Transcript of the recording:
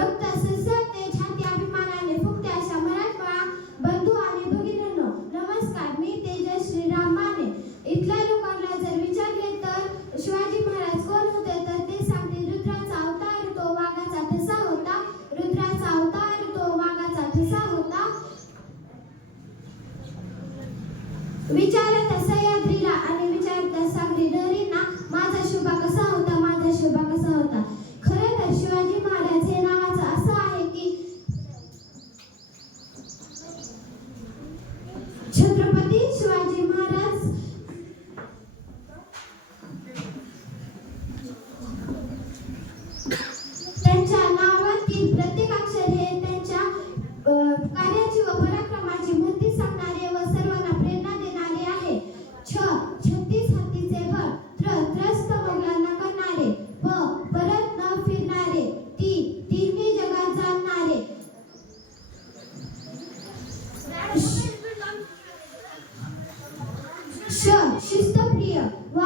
रक्त सळसळते, छाती अभिमानाने फुगते अशा मराठमोळा बंधू आणि भगिनींनो, नमस्कार. मी तेजस श्रीराम माने. इथल्या लोकांना जर विचारले तर शिवाजी महाराज कोण होते, तर ते सांगतील रुद्राचा अवतार तो वाघाचा ठसा होता. रुद्राचा अवतार तो वाघाचा ठसा होता. विचारत सह्याद्रीला आणि विचारत सागरी लहरींना माझा शोभा कसा होता, माझा शोभा कसा होता. खरं तर शिवाजी महाराज हे नावाचं असं आहे की छत्रपती शिवाजी महाराज त्यांच्या नावातील प्रत्येक अक्षर हे त्यांच्या कार्याची व पराक्रमाची महती सांगणारे व सर्वांना प्रेरणा देणारे आहे. 36 हत्तीचे बळ, त्रस्त मोगलांना करणारे व परत न फिरणारे, तिन्ही जगात जाणणारे, शिस्तप्रिय व